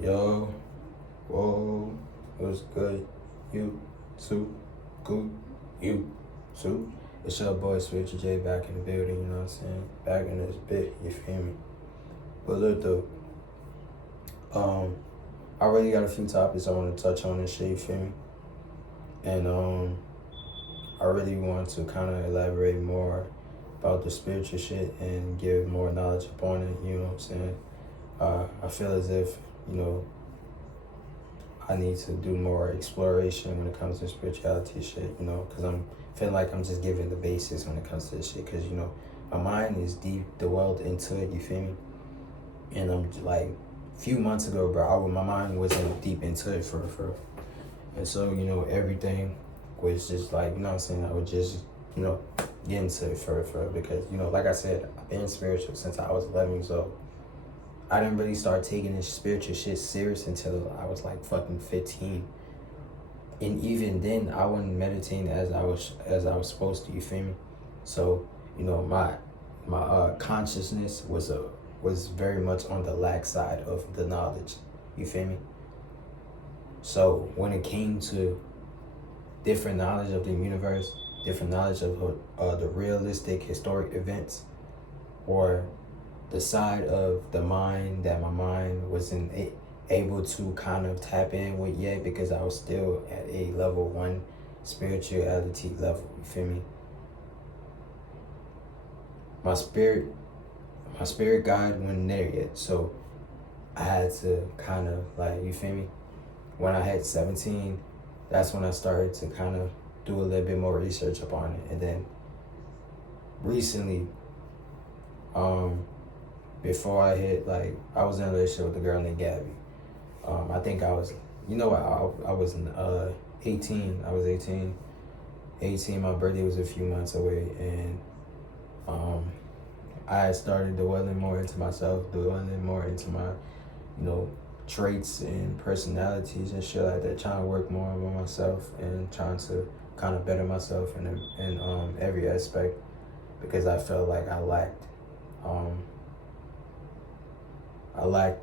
Yo, whoa, what's good? You, too, good, you, too. It's your boy Switcher J back in the building, you know what I'm saying? Back in this bit, you feel me? But look though, I already got a few topics I want to touch on and shit, you feel me? And I really want to kind of elaborate more about the spiritual shit and give more knowledge upon it, you know what I'm saying? I feel as if, you know, I need to do more exploration when it comes to spirituality shit, you know, because I'm feeling like I'm just giving the basics when it comes to this shit, because, you know, my mind is deep dwelled into it, you feel me? And I'm like, a few months ago, bro, my mind wasn't deep into it for. And so, you know, everything was just like, you know what I'm saying, I would just, you know, get into it for, because, you know, like I said, I've been spiritual since I was 11 years old. I didn't really start taking this spiritual shit serious until I was like fucking 15. And even then, I wasn't meditating as I was supposed to. You feel me? So, you know, my consciousness was very much on the lack side of the knowledge. You feel me? So when it came to different knowledge of the universe, different knowledge of the realistic historic events, or the side of the mind that my mind wasn't able to kind of tap in with yet, because I was still at a level 1 spirituality level, you feel me? My spirit guide wasn't there yet, so I had to kind of like, you feel me? When I had 17, that's when I started to kind of do a little bit more research upon it. And then recently, before I hit, like, I was in a relationship with a girl named Gabby. I think I was, you know what, I was 18. I was 18. 18, my birthday was a few months away, and I started dwelling more into myself, dwelling more into my, you know, traits and personalities and shit like that, trying to work more on myself and trying to kind of better myself in every aspect, because I felt like I lacked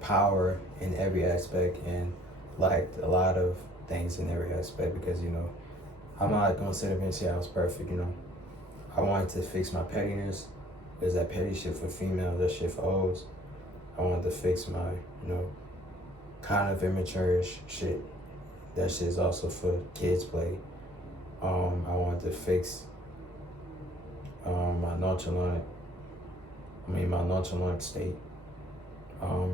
power in every aspect and lacked a lot of things in every aspect, because, you know, I'm not gonna sit up and say I was perfect, you know. I wanted to fix my pettiness. There's that petty shit for females, that shit for hoes. I wanted to fix my, you know, kind of immature shit. That shit's also for kids play. I wanted to fix my nonchalant state.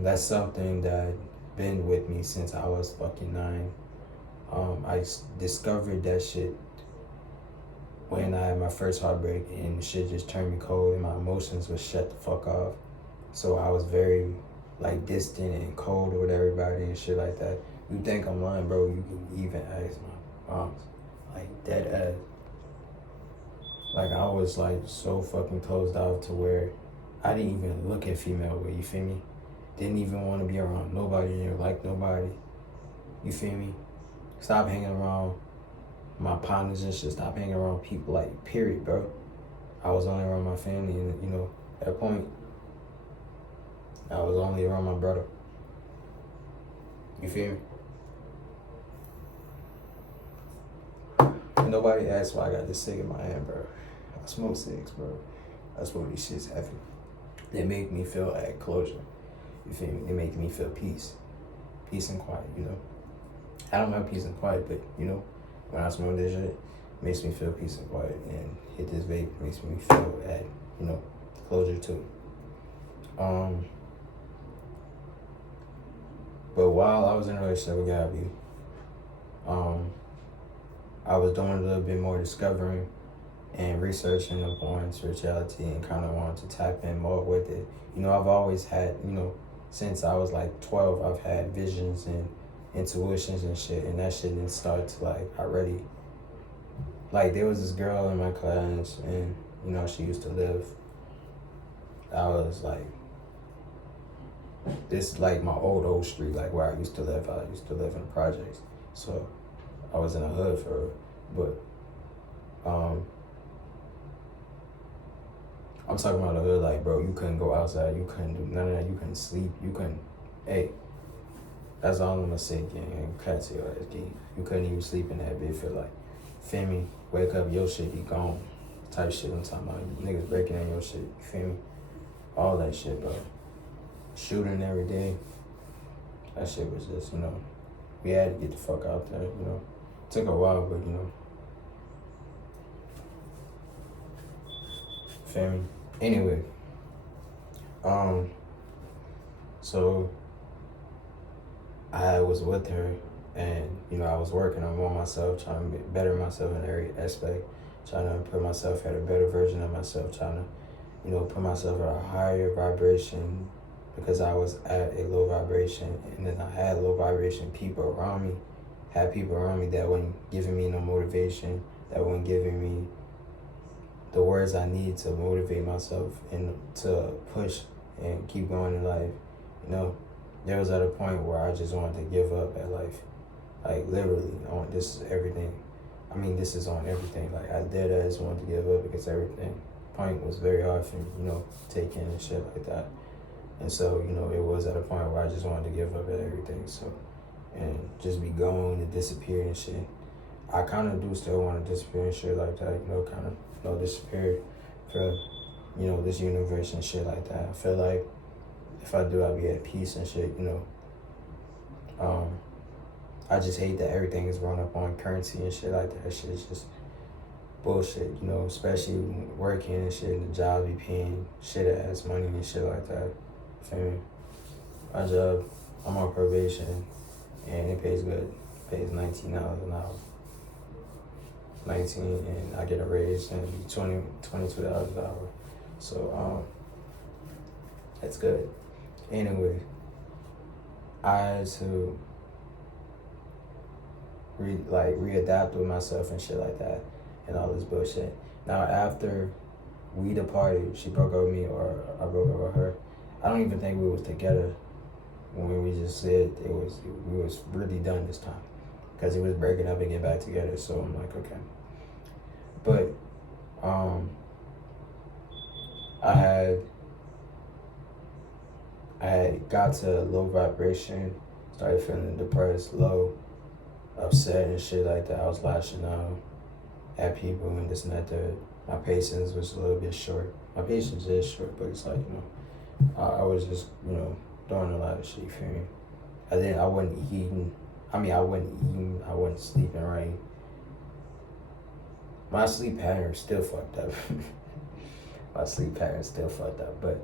That's something that been with me since I was fucking 9. I discovered that shit when I had my first heartbreak, and shit just turned me cold and my emotions was shut the fuck off. So I was very like distant and cold with everybody and shit like that. You think I'm lying, bro? You can even ask my moms. Like, dead ass. Like, I was like so fucking closed off to where I didn't even look at female way, you feel me? Didn't even want to be around nobody and like nobody. You feel me? Stop hanging around my partners and shit. Stop hanging around people, like, period, bro. I was only around my family, and, you know, at that point, I was only around my brother. You feel me? And nobody asked why I got this cig in my hand, bro. I smoke cigs, bro. I smoke these shits heavy. They make me feel at closure. You feel me? They make me feel peace. Peace and quiet, you know? I don't have peace and quiet, but, you know, when I smoke this shit, it makes me feel peace and quiet. And hit this vape makes me feel at, you know, closure too. But while I was in a relationship with Gabby, I was doing a little bit more discovering and researching upon spirituality and kind of wanted to tap in more with it. You know, I've always had, you know, since I was like 12, I've had visions and intuitions and shit, and that shit didn't start to like, there was this girl in my class, and, you know, she used to live, I was like, this is like my old street, like where I used to live. I used to live in the projects, so I was in a hood for her. But I'm talking about the hood, like, bro, you couldn't go outside, you couldn't do none of that, you couldn't sleep, you couldn't, hey, That's all I'm gonna say, gang. And cut to your ass, gang. You couldn't even sleep in that bed for like, feel me? Wake up, your shit be gone. Type shit I'm talking about. Niggas breaking in your shit, you feel me? All that shit, bro. Shooting every day. That shit was just, we had to get the fuck out there, Took a while, but, feel me? Anyway, so I was with her and, I was working on myself, trying to better myself in every aspect, trying to put myself at a better version of myself, trying to, put myself at a higher vibration because I was at a low vibration, and then I had low vibration people around me, that weren't giving me no motivation, that weren't giving me the words I need to motivate myself and to push and keep going in life. There was at a point where I just wanted to give up at life. Like literally, this is everything. I mean, this is on everything. Like I just wanted to give up because everything. Point was very hard for me, taking and shit like that. And so, it was at a point where I just wanted to give up at everything. So, and just be gone and disappear and shit. I kind of do still want to disappear and shit like that, disappear for, this universe and shit like that. I feel like if I do, I'll be at peace and shit, I just hate that everything is run up on currency and shit like that. Shit is just bullshit, especially working and shit, and the job be paying shit ass money and shit like that. Feel me? My job, I'm on probation and it pays good. It pays $19 an hour. 19 and I get a raise and $22 an hour. So that's good. Anyway, I had to readapt with myself and shit like that and all this bullshit. Now after we departed, she broke up with me or I broke up with her. I don't even think we was together when we just said we was really done this time because it was breaking up and getting back together. So I'm like, okay. But I had got to low vibration, started feeling depressed, low, upset and shit like that. I was lashing out at people and this and that. My patience was a little bit short. My patience is short, but it's like, I was just, doing a lot of shit, you feel me? And then I wasn't eating. I wasn't sleeping right. My sleep pattern still fucked up. But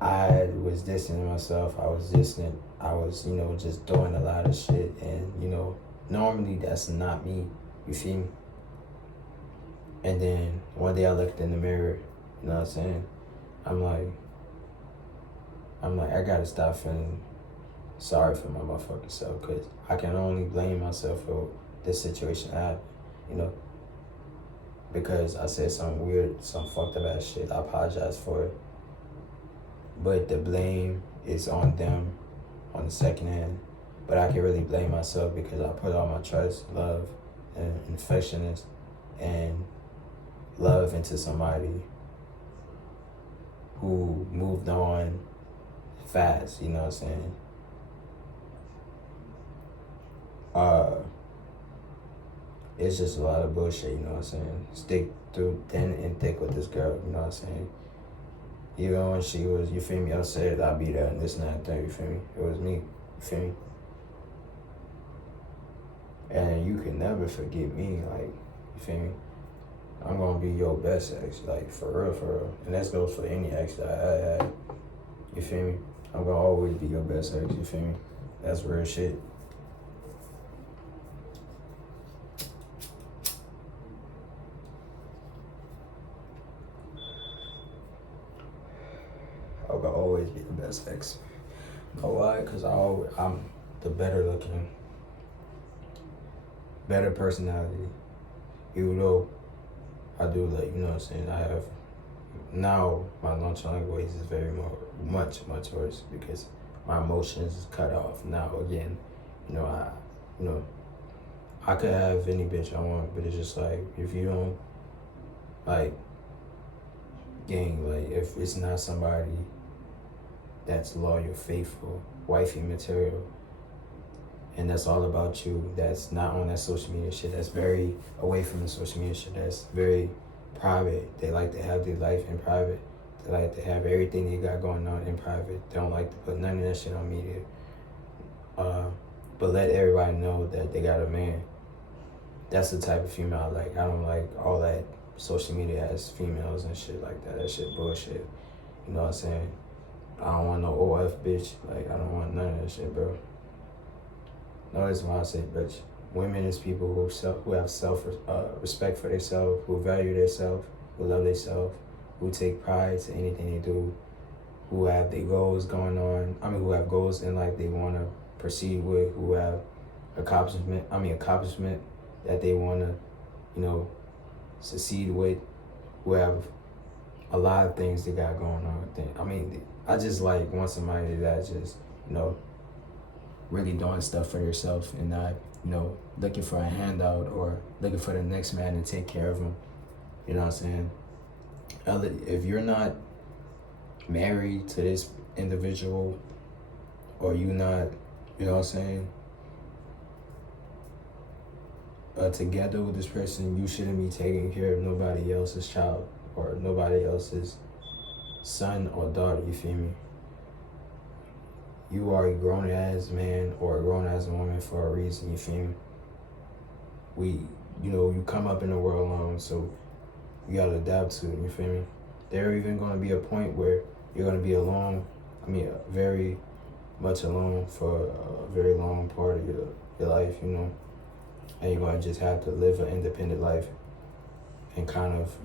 I was distancing myself. I was distant. I was, just doing a lot of shit. And, normally that's not me. You feel me? And then one day I looked in the mirror, you know what I'm saying? I'm like, I gotta stop feeling sorry for my motherfucking self because I can only blame myself for this situation happening, because I said some weird, some fucked up ass shit. I apologize for it. But the blame is on them on the second hand. But I can really blame myself because I put all my trust, love, and affectionate and love into somebody who moved on fast, you know what I'm saying? It's just a lot of bullshit, you know what I'm saying? Stick through thin and thick with this girl, you know what I'm saying? Even when she was, you feel me, upset, I'll be there and this and that thing, you feel me? It was me, you feel me? And you can never forget me, like, you feel me? I'm gonna be your best ex, like, for real. And that goes for any ex that I had, you feel me? I'm gonna always be your best ex, you feel me? That's real shit. I'm gonna always be the best ex. You know why? Because I'm the better looking, better personality. Even though I do, like, you know what I'm saying, I have, now my nonchalant ways is very much worse because my emotions is cut off now again. I could have any bitch I want, but it's just like, if you don't, like, gang, like, if it's not somebody that's loyal, faithful, wifey material. And that's all about you. That's not on that social media shit. That's very away from the social media shit. That's very private. They like to have their life in private. They like to have everything they got going on in private. They don't like to put none of that shit on media. But let everybody know that they got a man. That's the type of female I like. I don't like all that social media has females and shit like that. That shit bullshit. You know what I'm saying? I don't want no OF bitch. Like, I don't want none of that shit, bro. No, that's why I say bitch. Women is people who have respect for themselves, who value themselves, who love themselves, who take pride to anything they do, who have their goals going on. Who have goals in life they want to proceed with, who have accomplishment that they want to, succeed with, who have a lot of things they got going on. I just want somebody that just, really doing stuff for yourself and not, looking for a handout or looking for the next man to take care of them. You know what I'm saying? If you're not married to this individual, or you not, you know what I'm saying, together with this person, you shouldn't be taking care of nobody else's child or nobody else's son or daughter, you feel me? You are a grown-ass man or a grown-ass woman for a reason, you feel me? You come up in the world alone, so you gotta adapt to it, you feel me? There even gonna be a point where you're gonna be alone, very much alone for a very long part of your life, and you're gonna just have to live an independent life and kind of,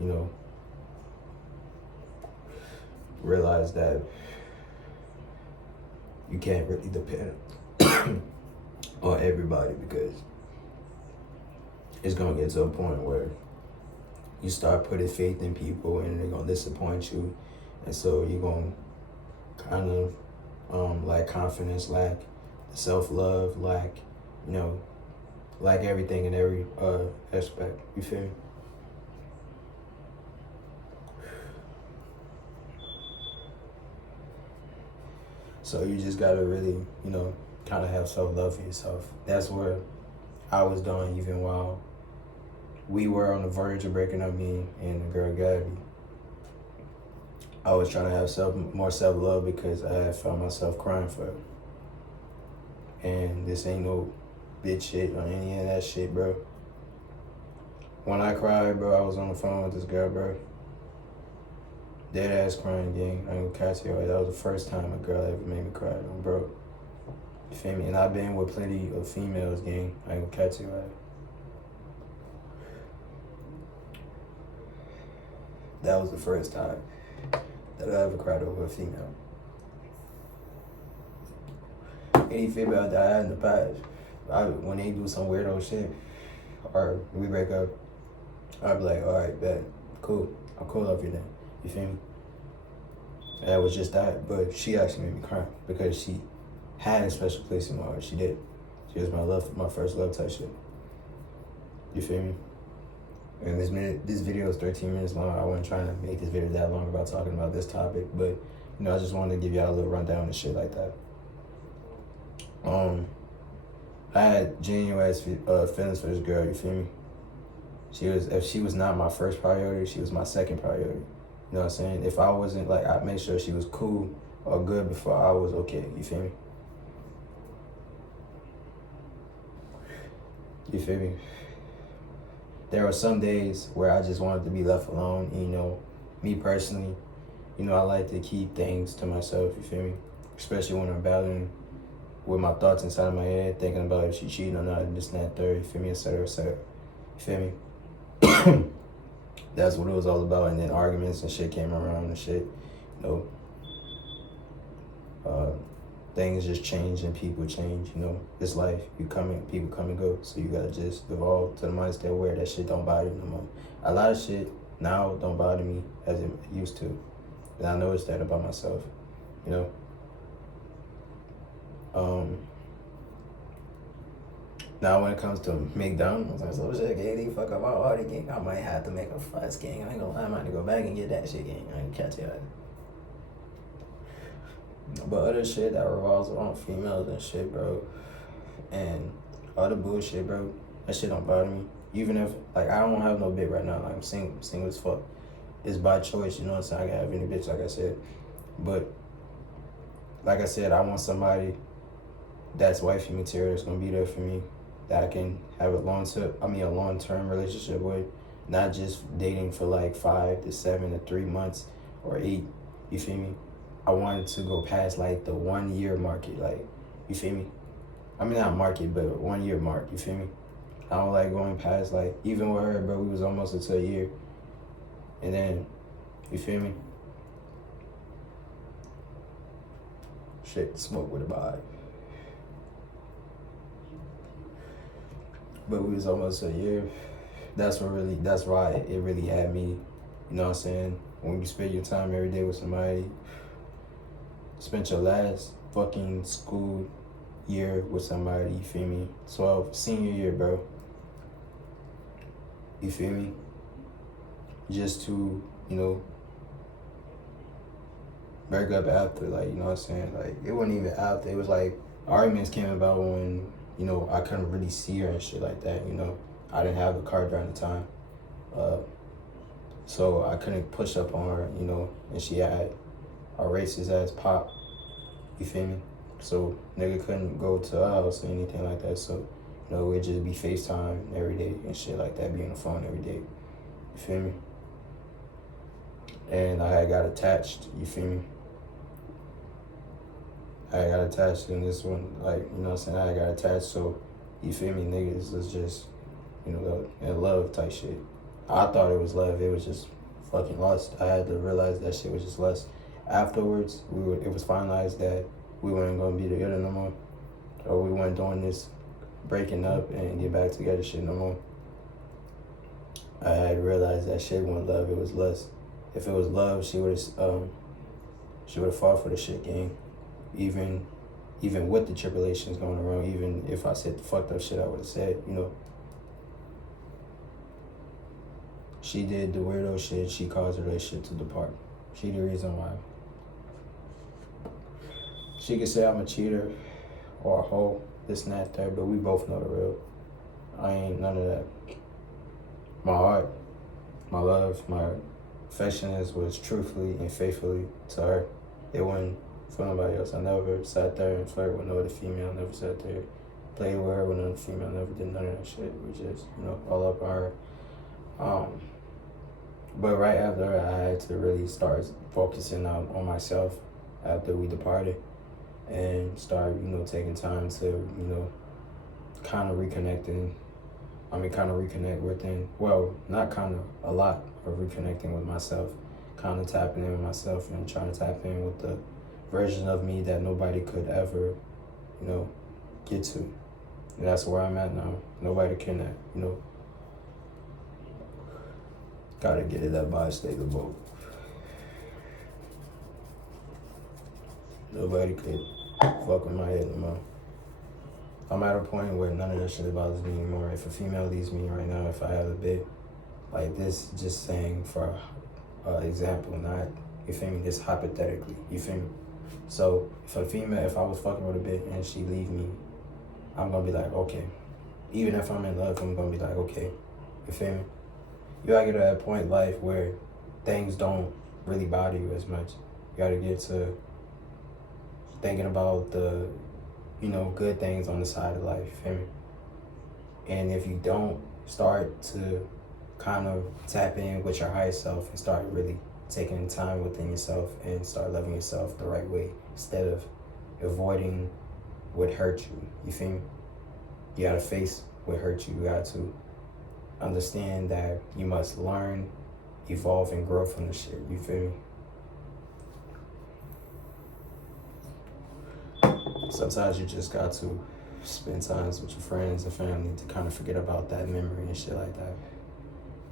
realize that you can't really depend on everybody, because it's gonna get to a point where you start putting faith in people and they're gonna disappoint you, and so you're gonna kind of lack confidence, lack self-love, lack everything in every aspect, you feel me? So you just gotta really, kind of have self-love for yourself. That's where I was doing even while we were on the verge of breaking up, me and the girl Gabby. I was trying to have more self-love because I had found myself crying for her. And this ain't no bitch shit or any of that shit, bro. When I cried, bro, I was on the phone with this girl, bro. Dead ass crying, gang. I ain't gonna catch you. That was the first time a girl ever made me cry, bro. You feel me? And I've been with plenty of females, gang. I ain't gonna catch you. That was the first time that I ever cried over a female. Any female that I had in the past, when they do some weirdo shit, or we break up, I'd be like, all right, bet, cool. I'm cool over you then. You feel me? That was just that, but she actually made me cry because she had a special place in my heart. She did. She was my first love type shit. You feel me? And this video is 13 minutes long. I wasn't trying to make this video that long about talking about this topic, but I just wanted to give y'all a little rundown and shit like that. I had genuine ass feelings for this girl. You feel me? If she was not my first priority, she was my second priority. You know what I'm saying? If I wasn't, I'd make sure she was cool or good before I was okay. You feel me? You feel me? There were some days where I just wanted to be left alone. Me personally, I like to keep things to myself. You feel me? Especially when I'm battling with my thoughts inside of my head, thinking about if she cheating or not, and this and that third. You feel me? Et cetera, et cetera. You feel me? That's what it was all about. And then arguments and shit came around and shit. Things just change and people change. It's life. People come and go. So you gotta just evolve to the mindset where that shit don't bother you no more. A lot of shit now don't bother me as it used to. And I noticed that about myself. Now when it comes to McDonald's and some shit, gang, they fuck up my order, gang. I might have to make a fuss, gang. I ain't gonna lie, I might have to go back and get that shit, gang. I ain't catch it. But other shit that revolves around females and shit, bro, and other bullshit, bro, that shit don't bother me. Even if, like, I don't have no bitch right now, like, I'm single as fuck. It's by choice, you know what I'm saying? I can have any bitch, like I said. But, like I said, I want somebody that's wifey material, that's gonna be there for me, that I can have a long-term relationship with, not just dating for like 5 to 7 to 3 months or 8. You feel me? I wanted to go past like the 1 year market, like, you feel me? I mean, not market, but 1 year mark. You feel me? I don't like going past, like, even with her, bro, we was almost into a year, and then, you feel me? Shit, smoke with a vibe. But we was almost a year. That's why it really had me, you know what I'm saying? When you spend your time every day with somebody, spent your last fucking school year with somebody, you feel me? 12, senior year, bro. You feel me? Just to, you know, break up after, like, you know what I'm saying? Like, it wasn't even after. It was like, arguments came about when, you know, I couldn't really see her and shit like that, you know? I didn't have a car during the time. So I couldn't push up on her, you know, and she had a racist ass pop, you feel me? So nigga couldn't go to her house or anything like that. So, you know, it'd just be FaceTime every day and shit like that, be on the phone every day. You feel me? And I had got attached, you feel me? I got attached in this one, like, you know what I'm saying? I got attached, so, you feel me? Niggas was just, you know, in love type shit. I thought it was love, it was just fucking lust. I had to realize that shit was just lust. Afterwards, it was finalized that we weren't gonna be together no more, or we weren't doing this breaking up and get back together shit no more. I had realized that shit wasn't love, it was lust. If it was love, she would have fought for the shit, gang. Even with the tribulations going around, even if I said the fucked up shit I would have said, you know. She did the weirdo shit, she caused the relationship to depart. She the reason why. She could say I'm a cheater or a hoe, this and that, there, but we both know the real. I ain't none of that. My heart, my love, my affectionate was truthfully and faithfully to her. It wasn't for nobody else. I never sat there and flirted with no other female. I never sat there, played with her with another female. I never did none of that shit. We just, you know, all up on her. But right after her, I had to really start focusing on myself after we departed and start, you know, taking time to, you know, kind of reconnect within, well, not kind of, a lot of reconnecting with myself, kind of tapping in with myself and trying to tap in with the version of me that nobody could ever, you know, get to. And that's where I'm at now. Nobody can, you know, gotta get it up by a state of boat. Nobody could fuck with my head no more. I'm at a point where none of that shit bothers me anymore. If a female leaves me right now, if I have a bit, like this, just saying for example, not, you feel me, just hypothetically, you feel me? So if I was fucking with a bit and she leave me, I'm gonna be like, okay. Even if I'm in love, I'm gonna be like, okay, you feel me? You gotta get to that point in life where things don't really bother you as much. You gotta get to thinking about the, you know, good things on the side of life, you feel me? And if you don't start to kind of tap in with your higher self and start really taking time within yourself and start loving yourself the right way instead of avoiding what hurt you feel me? You gotta face what hurt you. You got to understand that you must learn, evolve, and grow from the shit, you feel me? Sometimes you just got to spend times with your friends and family to kind of forget about that memory and shit like that.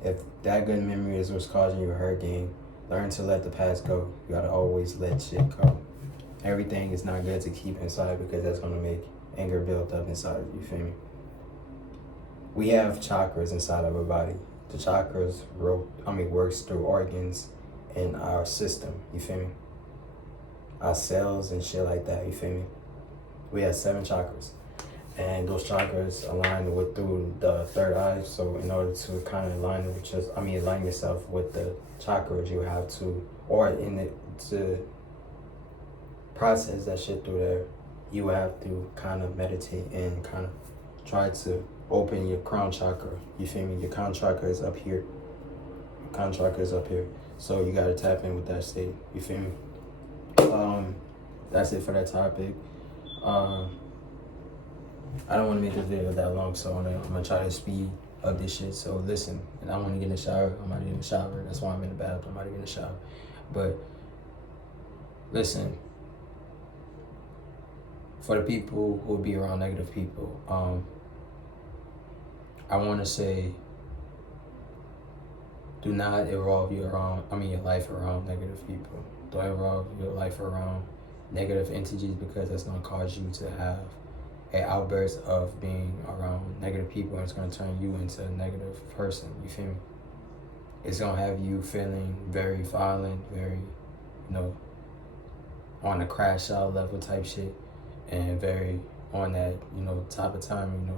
If that good memory is what's causing you a hurt, game, learn to let the past go. You gotta always let shit go. Everything is not good to keep inside because that's gonna make anger build up inside of you, feel me? We have chakras inside of our body. The chakras works through organs in our system, you feel me? our cells and shit like that. You feel me? We have 7 chakras, and those chakras align with through the third eye. So in order to kind of align yourself with the chakras, you have to, or in it to process that shit through there, you have to kind of meditate and kind of try to open your crown chakra. You feel me? Your crown chakra is up here. Your crown chakra is up here. So you gotta tap in with that state. You feel me? That's it for that topic. I don't want to make this video that long, so I'm gonna try to speed up this shit. So listen, and I want to get in the shower. I'm about to get in the shower. That's why I'm in the bathroom. I'm about to get in the shower. But listen, for the people who be around negative people, I want to say, do not evolve your life around negative people. Don't evolve your life around negative entities, because that's going to cause you to have an outburst of being around negative people, and it's going to turn you into a negative person. You feel me? It's going to have you feeling very violent, very, on a crash out level type shit, and very on that, type of time,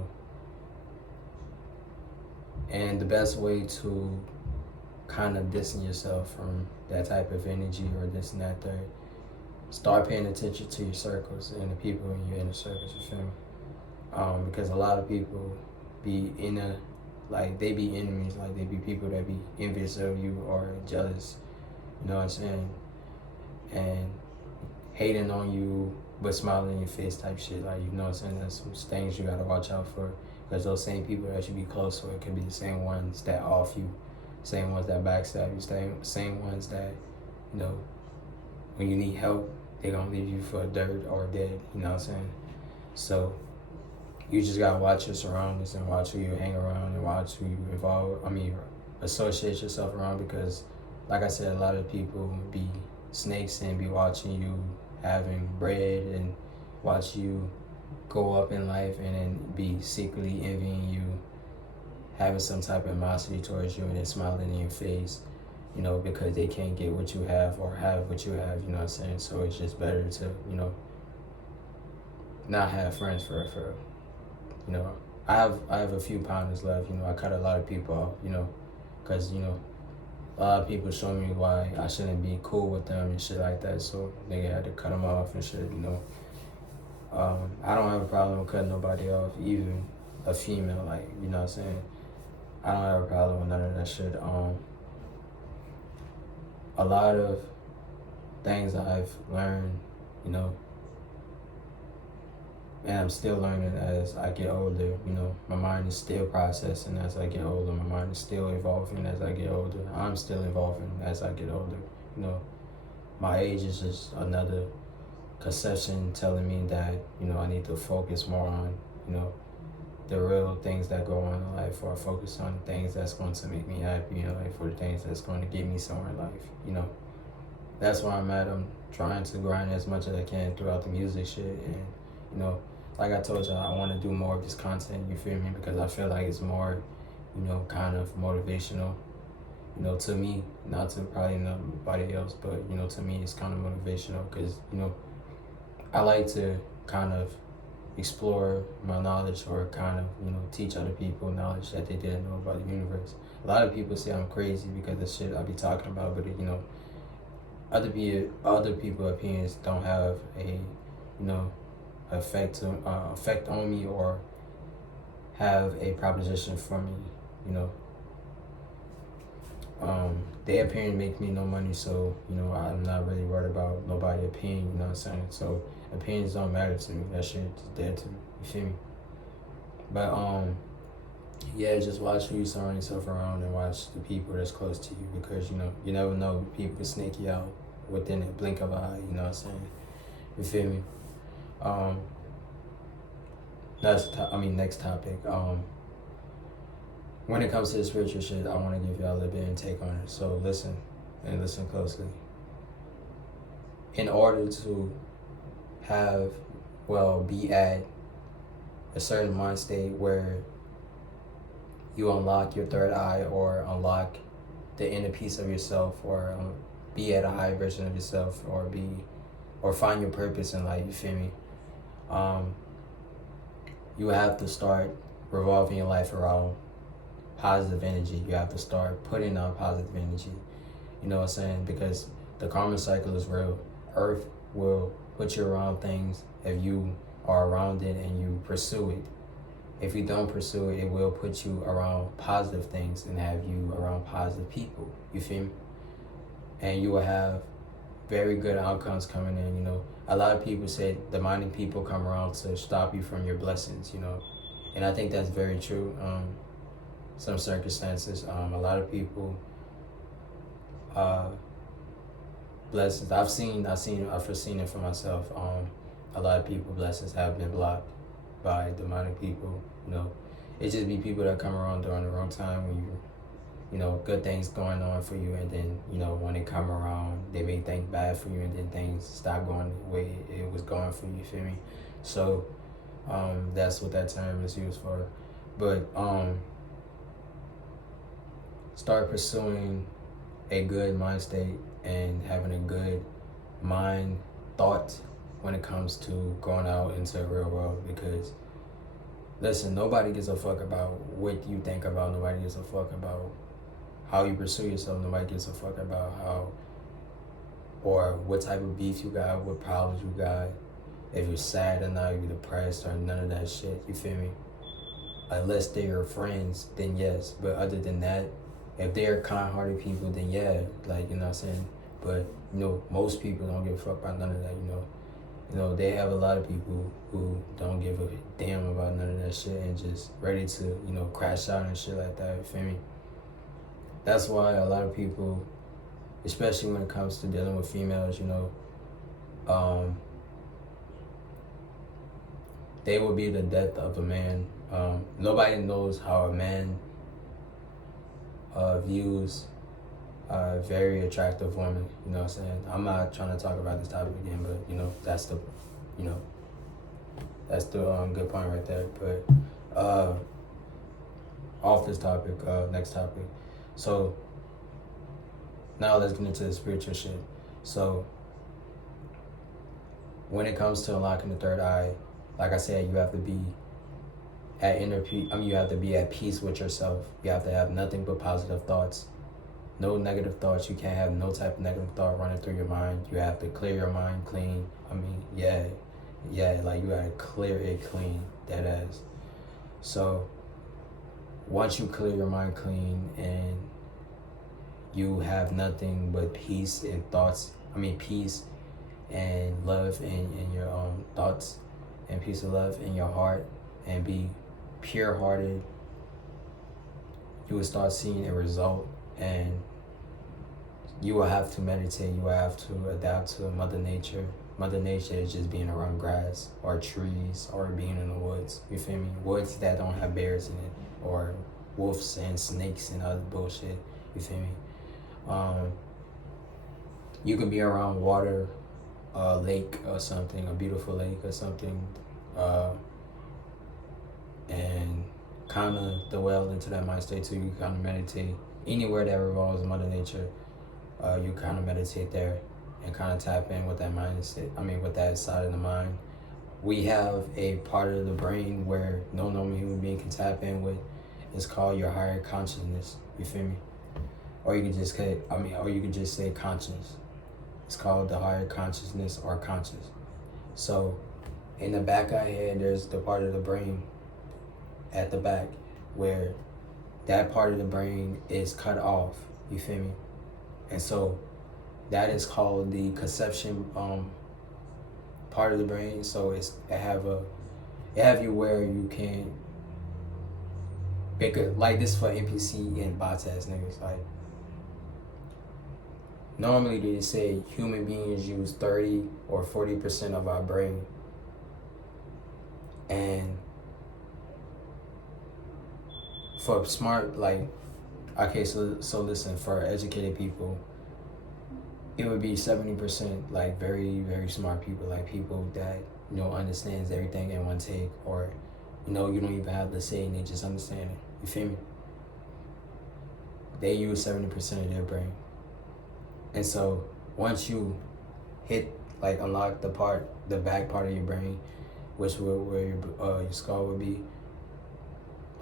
And the best way to kind of distance yourself from that type of energy or this and that third, start paying attention to your circles and the people in your inner circles, you feel me? Because a lot of people be they be enemies, like they be people that be envious of you or jealous, you know what I'm saying? And hating on you but smiling in your face type shit, like, you know what I'm saying? That's some things you gotta watch out for, because those same people that you be close with can be the same ones that off you, same ones that backstab you, same ones that, when you need help, they gonna leave you for dirt or dead, you know what I'm saying? So you just gotta watch your surroundings and watch who you hang around and watch who you associate yourself around, because like I said, a lot of people be snakes and be watching you having bread and watch you go up in life and then be secretly envying you, having some type of animosity towards you, and then smiling in your face, because they can't get what you have or have what you have, you know what I'm saying? So it's just better to, not have friends for I have a few pounders left, I cut a lot of people off, because, a lot of people show me why I shouldn't be cool with them and shit like that, so nigga had to cut them off and shit, I don't have a problem with cutting nobody off, even a female, like, you know what I'm saying? I don't have a problem with none of that shit. A lot of things I've learned, and I'm still learning as I get older, my mind is still processing as I get older, my mind is still evolving as I get older, I'm still evolving as I get older, my age is just another conception telling me that, I need to focus more on, the real things that go on in life, or focus on the things that's going to make me happy in life, or the things that's going to get me somewhere in life, That's where I'm at. I'm trying to grind as much as I can throughout the music shit, and, like I told y'all, I want to do more of this content, you feel me? Because I feel like it's more, kind of motivational, to me, not to probably nobody else, but, to me it's kind of motivational, because, I like to kind of explore my knowledge, or kind of, teach other people knowledge that they didn't know about the universe. A lot of people say I'm crazy because of the shit I be talking about, but, other people's opinions don't have a, effect on me, or have a proposition for me, their opinion makes me no money, so, I'm not really worried about nobody's opinion, you know what I'm saying? So opinions don't matter to me. That shit is dead to me. You feel me? But yeah, just watch who you surround yourself around, and watch the people that's close to you, because you never know, people can snake you out within a blink of an eye, you know what I'm saying? You feel me? Next topic. When it comes to the spiritual shit, I want to give y'all a little bit of take on it. So listen, and listen closely. In order to be at a certain mind state where you unlock your third eye, or unlock the inner piece of yourself, or be at a high version of yourself, or be or find your purpose in life, you feel me? You have to start revolving your life around positive energy. You have to start putting out positive energy. You know what I'm saying? Because the karma cycle is real. Earth will put you around things if you are around it and you pursue it. If you don't pursue it, it will put you around positive things and have you around positive people. You feel me? And you will have very good outcomes coming in, you know. A lot of people say demonic people come around to stop you from your blessings, you know. And I think that's very true. Some circumstances, a lot of people blessings. I've foreseen it for myself. A lot of people blessings have been blocked by demonic people. You know, it just be people that come around during the wrong time when you know, good things going on for you, and then, you know, when they come around, they may think bad for you, and then things stop going the way it was going for you. You feel me? So, that's what that term is used for. But start pursuing a good mind state and having a good mind thought when it comes to going out into the real world. Because listen, nobody gives a fuck about what you think about. Nobody gives a fuck about how you pursue yourself. Nobody gives a fuck about how or what type of beef you got, what problems you got, if you're sad or not, if you're depressed or none of that shit. You feel me? Unless they're your friends, then yes. But other than that, if they're kind-hearted people, then yeah, like, you know what I'm saying? But, you know, most people don't give a fuck about none of that, you know. You know, they have a lot of people who don't give a damn about none of that shit and just ready to, you know, crash out and shit like that, you feel me? That's why a lot of people, especially when it comes to dealing with females, you know, they will be the death of a man. Nobody knows how a man views a very attractive woman, you know what I'm saying? I'm not trying to talk about this topic again, but, you know, that's the good point right there. But off this topic, next topic. So now let's get into the spiritual shit. So when it comes to unlocking the third eye, like I said, you have to be at you have to be at peace with yourself. You have to have nothing but positive thoughts. No negative thoughts. You can't have no type of negative thought running through your mind. You have to clear your mind clean. Like you gotta clear it clean, that ass. So once you clear your mind clean and you have nothing but peace and thoughts, peace and love in your thoughts, and peace and love in your heart, and be pure-hearted, you will start seeing a result. And you will have to meditate. You will have to adapt to Mother Nature. Mother Nature is just being around grass or trees or being in the woods. You feel me? Woods that don't have bears in it, or wolves and snakes and other bullshit. You feel me? You can be around water, a lake or something, a beautiful lake or something, and kind of dwell into that mind state too. You kind of meditate anywhere that revolves Mother Nature. You kind of meditate there and kind of tap in with that mind state. With that side of the mind. We have a part of the brain where no normal human being can tap in with. It's called your higher consciousness. You feel me? Or you could just say conscience. It's called the higher consciousness or conscious. So in the back of our head, there's the part of the brain at the back where that part of the brain is cut off. You feel me? And so that is called the conception part of the brain. So it have you where you can like this for NPC and bots ass niggas. Like, normally they say human beings use 30 or 40% of our brain. And for smart, so listen, for educated people, it would be 70%, like very, very smart people, like people that, you know, understands everything in one take, or, you know, you don't even have to say it, they just understand it. You feel me? They use 70% of their brain. And so once you hit like unlock the back part of your brain, which will where your skull would be.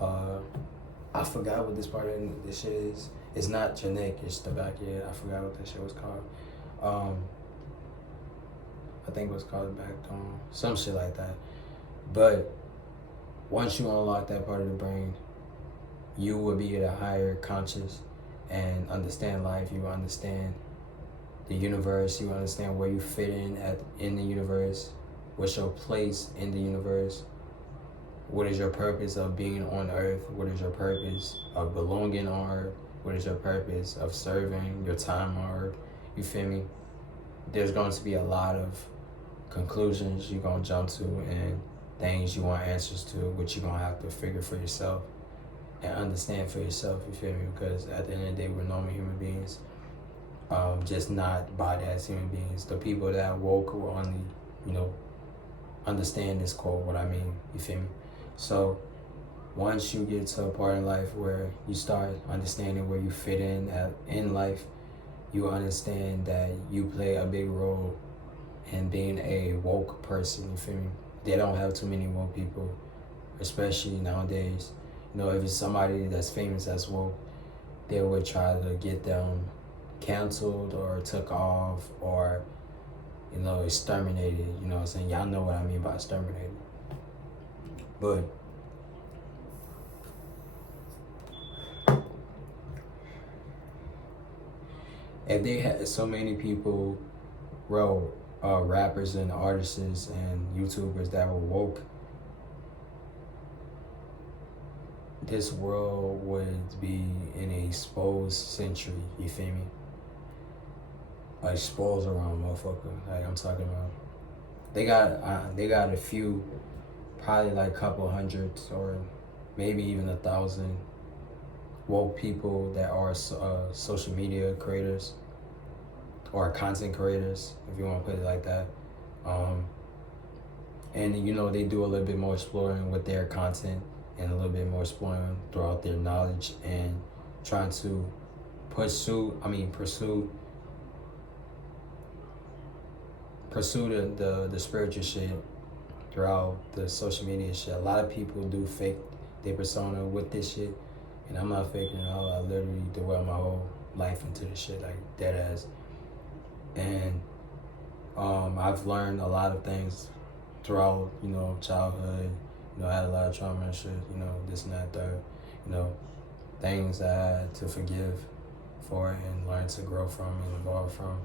I forgot what this part of this shit is. It's not your neck, it's the back. Yeah, I forgot what that shit was called. I think it was called the back dome, some shit like that. But once you unlock that part of the brain, you will be at a higher conscious and understand life. You will understand the universe. You will understand where you fit in the universe. What's your place in the universe? What is your purpose of being on earth? What is your purpose of belonging on earth? What is your purpose of serving your time on earth? You feel me? There's going to be a lot of conclusions you're going to jump to and things you want answers to, which you're going to have to figure for yourself and understand for yourself, you feel me? Because at the end of the day, we're normal human beings, just not body-ass human beings. The people that woke will only, understand this quote, what I mean, you feel me? So once you get to a part in life where you start understanding where you fit in life, you understand that you play a big role in being a woke person, you feel me? They don't have too many woke people, especially nowadays. If it's somebody that's famous that's woke, they would try to get them canceled or took off or, exterminated, you know what I'm saying? Y'all know what I mean by exterminated. But if they had so many people, rappers and artists and YouTubers that were woke, this world would be in a exposed century, you feel me? Exposed around motherfucker, like I'm talking about. They got a few, probably like a couple hundreds or maybe even 1,000 woke people that are social media creators or content creators, if you want to put it like that. And they do a little bit more exploring with their content and a little bit more exploring throughout their knowledge and trying to pursue the spiritual shit throughout the social media shit. A lot of people do fake their persona with this shit, and I'm not faking it all. I literally devote my whole life into this shit, like dead ass. And I've learned a lot of things throughout, childhood. I had a lot of trauma and shit, this and that, third. Things I had to forgive for and learn to grow from and evolve from.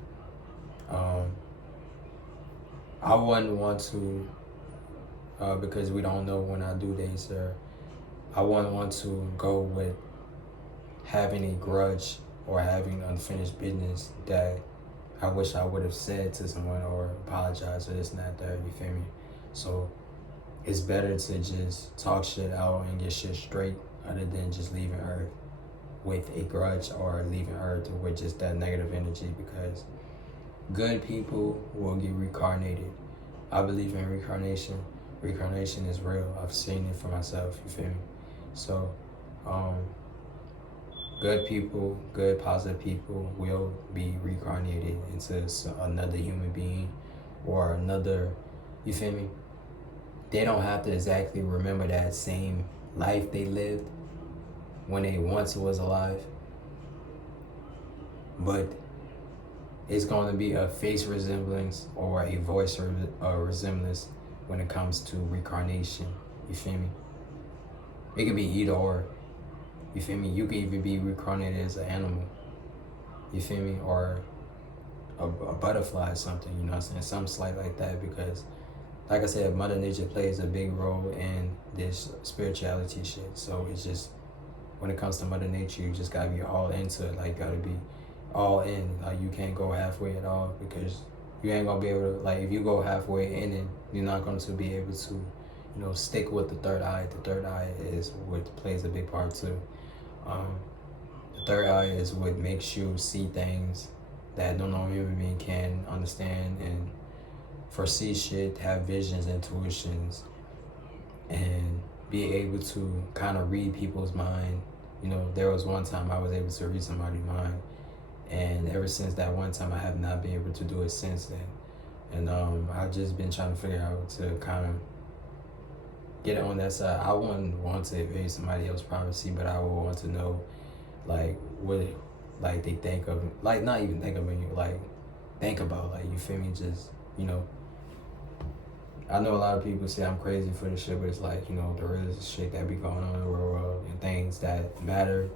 I wouldn't want to, because we don't know when our due dates are, I wouldn't want to go with having a grudge or having unfinished business that I wish I would have said to someone or apologized or this and that, third, you feel me? So it's better to just talk shit out and get shit straight other than just leaving Earth with a grudge or leaving Earth with just that negative energy, because good people will get reincarnated. I believe in reincarnation. Reincarnation is real. I've seen it for myself, you feel me? So, good people, good positive people will be reincarnated into another human being or another, you feel me? They don't have to exactly remember that same life they lived when they once was alive, but it's going to be a face resemblance or a voice resemblance when it comes to reincarnation, you feel me? It could be either or, you feel me? You could even be reincarnated as an animal, you feel me? Or a butterfly or something, you know what I'm saying? Something slight like that, because like I said, Mother Nature plays a big role in this spirituality shit. So it's just, when it comes to Mother Nature, you just gotta be all into it. Like, gotta be all in. Like, you can't go halfway at all, because you ain't gonna be able to, like, if you go halfway in it, you're not going to be able to, stick with the third eye. The third eye is what plays a big part too. The third eye is what makes you see things that no normal human being can understand and foresee shit, have visions, intuitions, and be able to kind of read people's mind. There was one time I was able to read somebody's mind, and ever since that one time I have not been able to do it since then. And I've just been trying to figure out to kind of get on that side. I wouldn't want to invade somebody else's privacy, but I would want to know, like, what, like, they think of, like, not even think of me, like, think about, like, you feel me? Just, you know, I know a lot of people say I'm crazy for this shit, but it's like, you know, there is shit that be going on in the world, and things that matter,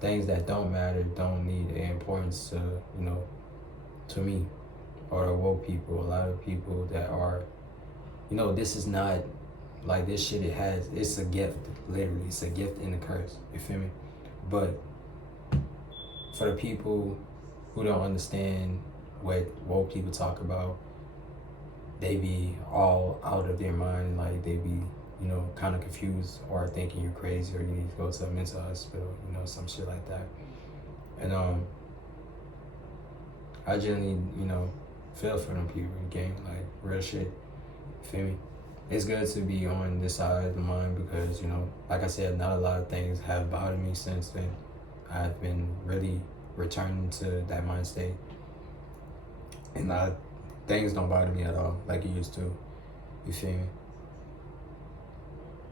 things that don't matter don't need the importance to, you know, to me, or the woke people. A lot of people that are, you know, this is not, like, this shit, it's a gift, literally. It's a gift and a curse, you feel me? But for the people who don't understand what woke people talk about, they be all out of their mind, like they be, you know, kind of confused or thinking you're crazy or you need to go to a mental hospital, you know, some shit like that. And I generally, you know, feel for them people in the game, like real shit. You feel me? It's good to be on this side of the mind because, you know, like I said, not a lot of things have bothered me since then. I've been really returning to that mind state. And things don't bother me at all like it used to. You feel me?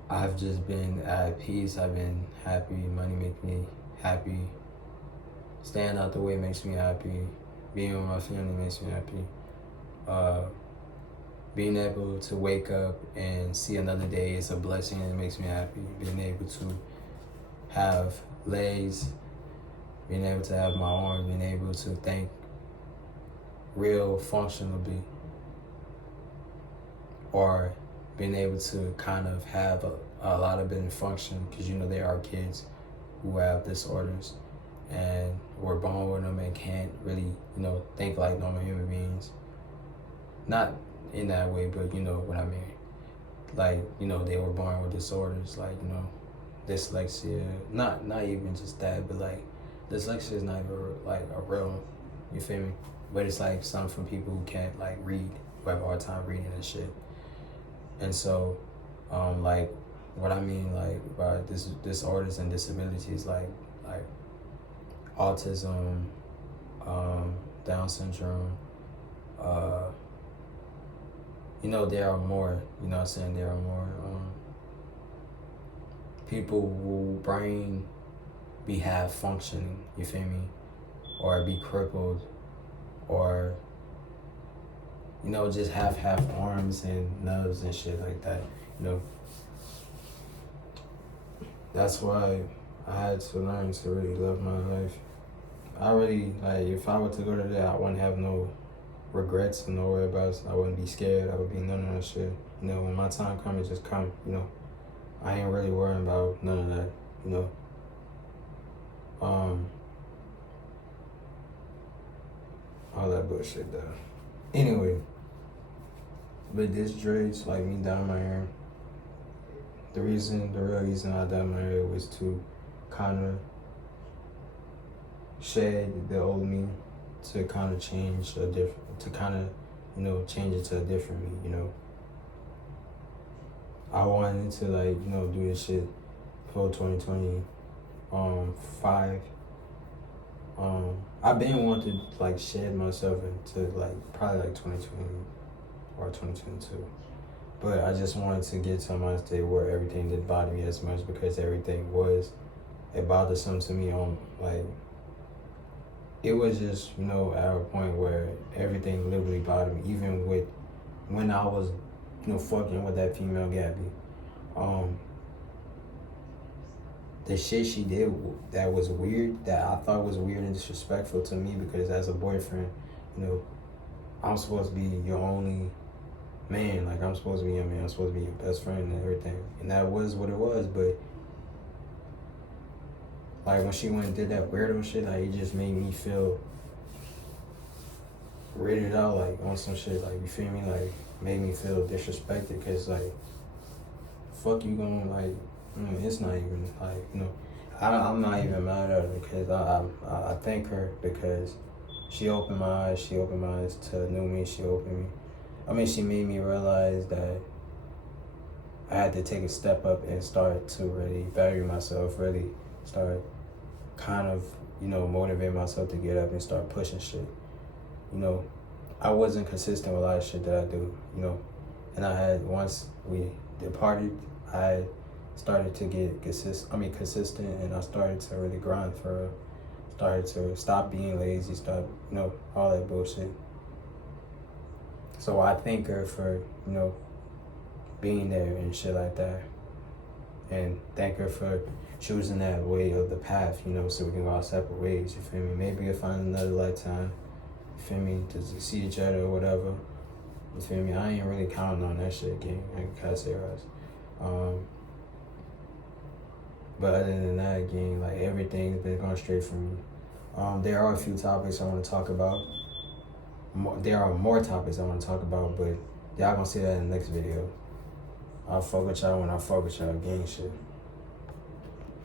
I've just been at peace. I've been happy. Money makes me happy. Staying out the way makes me happy. Being with my family makes me happy. Being able to wake up and see another day is a blessing and it makes me happy. Being able to have legs, being able to have my arm, being able to think real functionally, or being able to kind of have a lot of been function, because, you know, there are kids who have disorders and were born with them and can't really, you know, think like normal human beings. Not in that way, but you know what I mean. Like, you know, they were born with disorders, like, you know, dyslexia, not even just that, but like dyslexia is not even like a real, you feel me? But it's like something from people who can't like read, who have a hard time reading and shit. And so, like, what I mean, like, by disorders and disabilities, like autism, Down syndrome, you know, there are more, you know what I'm saying, there are more people who brain be half functioning, you feel me? Or be crippled, or, you know, just have arms and nubs and shit like that, you know. That's why I had to learn to really love my life. I really, like, if I were to go to that, I wouldn't have no regrets and no worry about it. I wouldn't be scared. I would be none of that shit. You know, when my time comes, it just come, you know. I ain't really worrying about none of that, you know. All that bullshit though. Anyway, but this dreads, like me dyeing my hair, the real reason I dyed my hair was to kind of shed the old me, to kind of change a different, to kind of, you know, change it to a different me, you know. I wanted to, like, you know, do this shit for 2025. I've been wanting to like shed myself into like probably like 2020 or 2022. But I just wanted to get to a mind state where everything didn't bother me as much, because everything was, it bothered some to me on like, it was just, you know, at a point where everything literally bothered me, even with when I was, you know, fucking with that female Gabby. The shit she did that was weird, that I thought was weird and disrespectful to me, because as a boyfriend, you know, I'm supposed to be your only man. Like, I'm supposed to be your man. I'm supposed to be your best friend and everything. And that was what it was. But like, when she went and did that weirdo shit, like, it just made me feel weirded out, like, on some shit. Like, you feel me? Like, made me feel disrespected, because like, fuck you going, like, it's not even like, you know, I'm not even mad at her, because I thank her, because she opened my eyes. She opened my eyes to new me. She made me realize that I had to take a step up and start to really value myself, really start kind of, you know, motivate myself to get up and start pushing shit, you know. I wasn't consistent with a lot of shit that I do, you know. And I had, once we departed, I started to get consistent, and I started to really grind for, started to stop being lazy, stop, you know, all that bullshit. So I thank her for, you know, being there and shit like that. And thank her for choosing that way of the path, you know, so we can go our separate ways, you feel me? Maybe we'll find another lifetime, you feel me, to see each other or whatever. You feel me? I ain't really counting on that shit, gang. I can't say us. But other than that, gang, like, everything's been going straight for me. There are a few topics I want to talk about. There are more topics I want to talk about, but y'all gonna see that in the next video. I'll fuck with y'all when I fuck with y'all, gang shit.